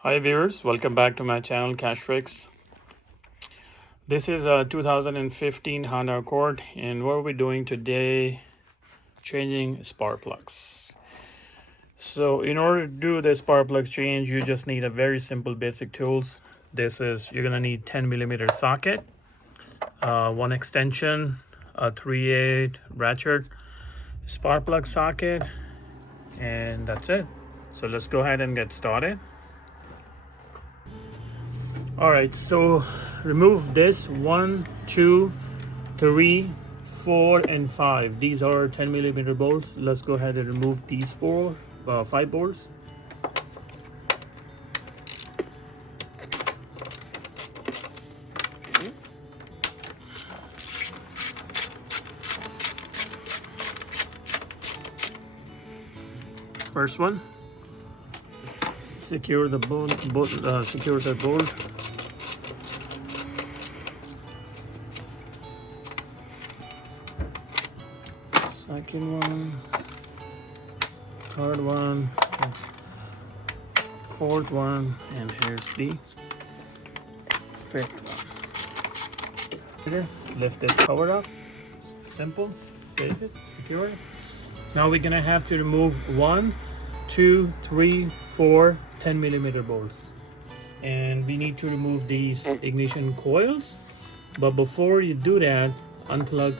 Hi viewers, welcome back to my channel Kashfix. This is a 2015 Honda Accord, and what we're doing today, changing spark plugs. So in order to do the spark plug change, you just need a very simple basic tools. You're gonna need 10mm socket, one extension, a 3/8 ratchet, spark plug socket, and that's it. So let's go ahead and get started. All right, so remove this 1, 2, 3, 4, and 5. These are 10mm bolts. Let's go ahead and remove these 5 bolts. First one, secure the bolt. Secure the bolt. Second one, third one, fourth one, and here's the fifth one. Lift this cover up. Simple, save it, secure it. Now we're gonna have to remove 1, 2, 3, 4 10mm bolts, and we need to remove these ignition coils. But before you do that, unplug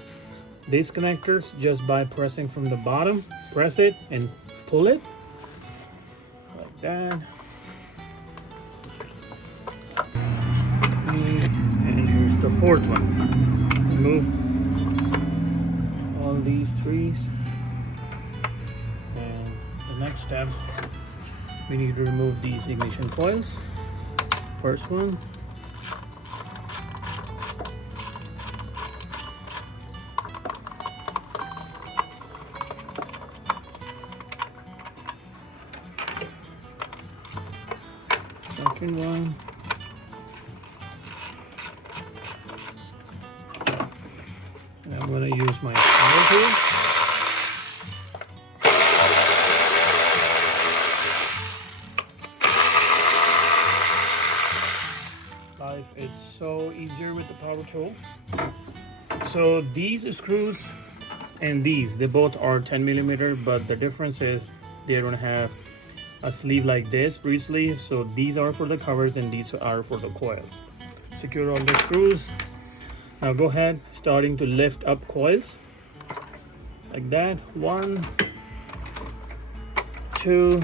these connectors just by pressing from the bottom. Press it and pull it like that. And here's the fourth one. Remove all these threes. And the next step, we need to remove these ignition coils. First one. Second one. And I'm going to use my power tool. Life is so easier with the power tool. So these screws and they both are 10mm, but the difference is they don't have a sleeve like this, pre-sleeve. So these are for the covers and these are for the coils. Secure all the screws. Now go ahead, starting to lift up coils like that. 1, 2,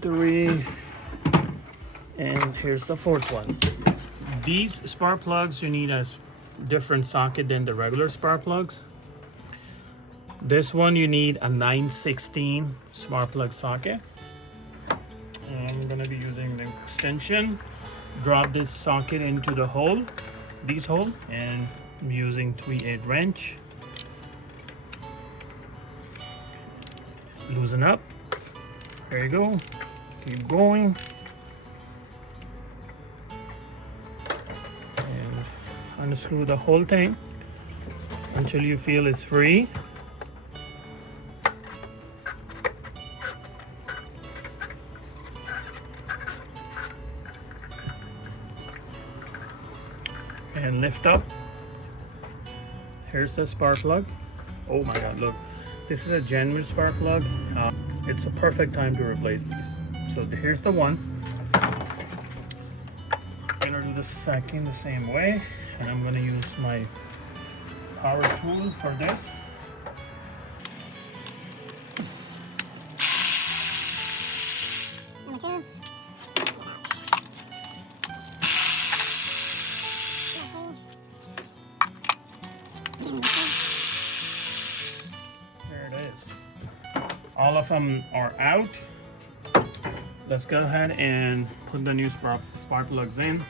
3, and here's the fourth one. These spark plugs, you need a different socket than the regular spark plugs. This one you need a 9/16 spark plug socket. And I'm going to be using the extension. Drop this socket into the hole, and I'm using 3/8 wrench. Loosen up. There you go. Keep going. And unscrew the whole thing until you feel it's free. And lift up. Here's the spark plug. Oh my god, look, this is a genuine spark plug. It's a perfect time to replace these. So here's the one. I'm gonna do the second the same way, and I'm gonna use my power tool for this. All of them are out. Let's go ahead and put the new spark plugs in.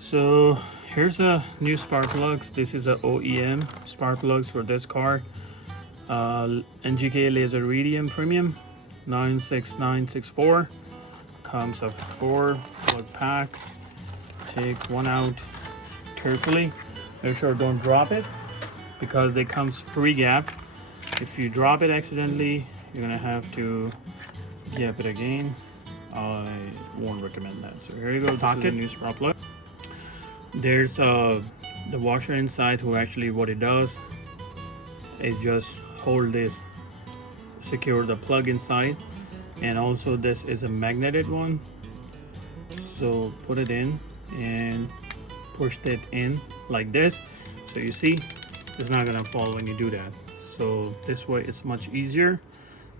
So here's the new spark plugs. This is a OEM spark plugs for this car. NGK Laser Iridium Premium 96964. Comes a 4 plug pack. Take one out, carefully. Make sure don't drop it because they comes pre-gapped. If you drop it accidentally, you're gonna have to gap it again. I won't recommend that. So here you go, socket, this is the new spark plug. There's the washer inside who actually what it does is just hold this, secure the plug inside, and also this is a magneted one. So put it in and push it in like this. So you see, it's not gonna fall when you do that. So this way it's much easier.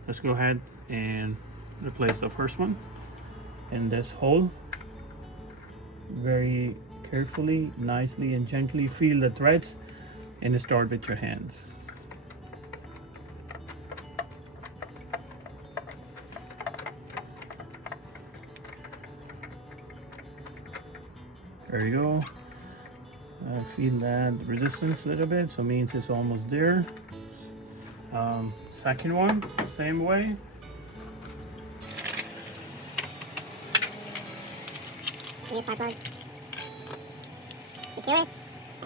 Let's go ahead and replace the first one in this hole. Very carefully, nicely and gently feel the threads and start with your hands. There you go. I feel that resistance a little bit, so means it's almost there. Second one, same way. New spark plug. Secure it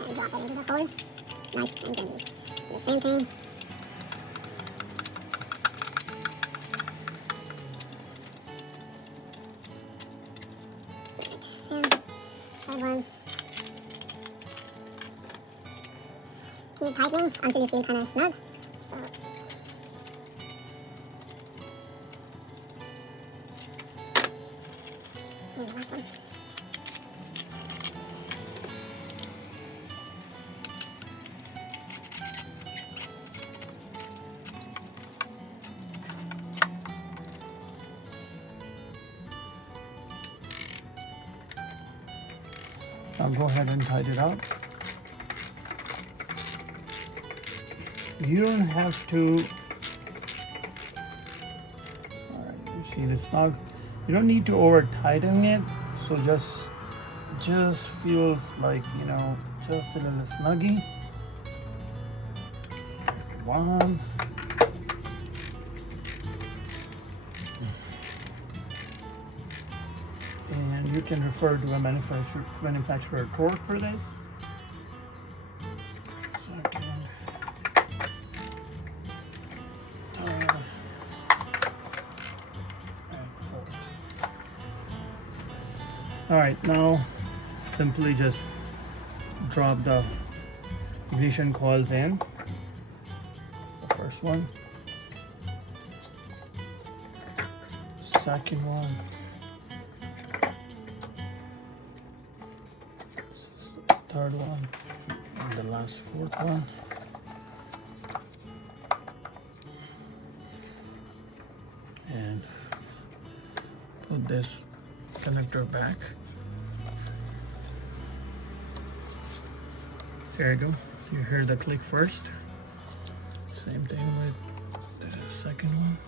and drop it into the hole. Nice and gently. Do the same thing. Third one. Keep tightening until you feel kind of snug. So. And the last one. I'll go ahead and tighten it up. You don't have to, all right, you see the snug. You don't need to over tighten it, so just feels like, you know, just a little snuggy. One. And you can refer to a manufacturer torque for this. Second. Third. And fourth. All right, now simply just drop the ignition coils in. The first one. Second one. Third one, and the last fourth one. And put this connector back. There you go. You hear the click first. Same thing with the second one.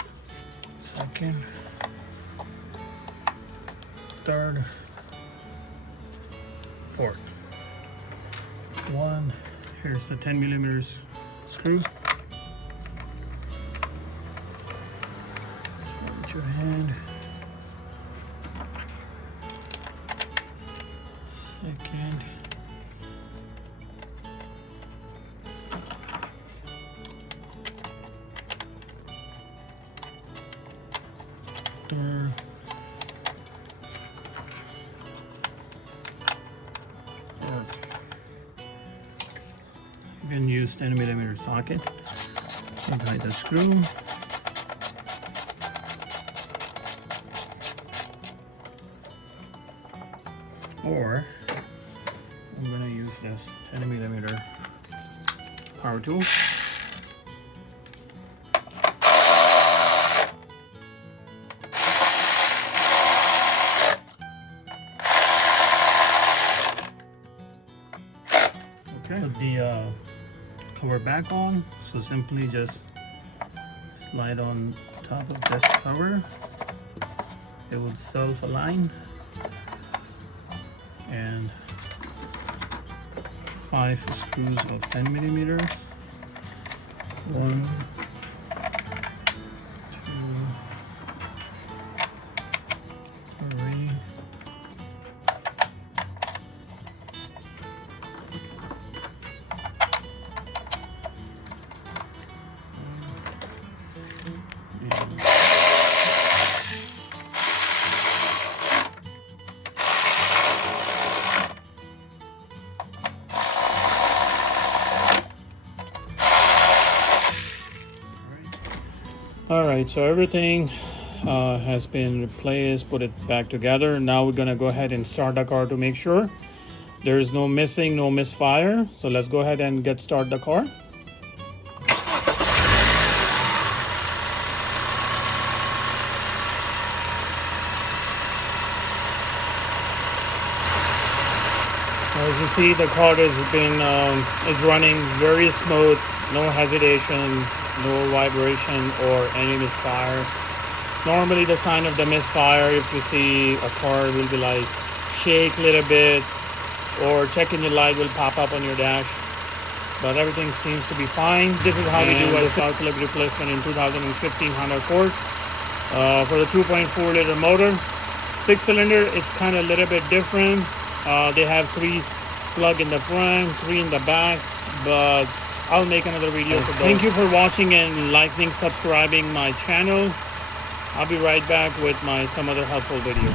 Second. Third. Fourth. One, here's the 10mm screw. Start with your hand. Second. Third. You can use 10mm socket and tighten the screw. Or I'm going to use this 10mm power tool. Okay, put the cover back on, so simply just slide on top of this cover. It would self-align, and 5 screws of 10mm. 1, 2, 3, All right, so everything has been replaced, put it back together. Now we're gonna go ahead and start the car to make sure there's no missing, no misfire. So let's go ahead and get start the car. As you see, the car is running very smooth, no hesitation, no vibration or any misfire. Normally the sign of the misfire, if you see a car, will be like shake a little bit, or check engine light will pop up on your dash, but everything seems to be fine. This is how we do a spark plug replacement in 2015 Honda Accord. For the 2.4 liter motor, 6-cylinder, it's kind of a little bit different. They have 3 plug in the front, 3 in the back, but I'll make another video for those. Thank you for watching and liking, subscribing my channel. I'll be right back with some other helpful video.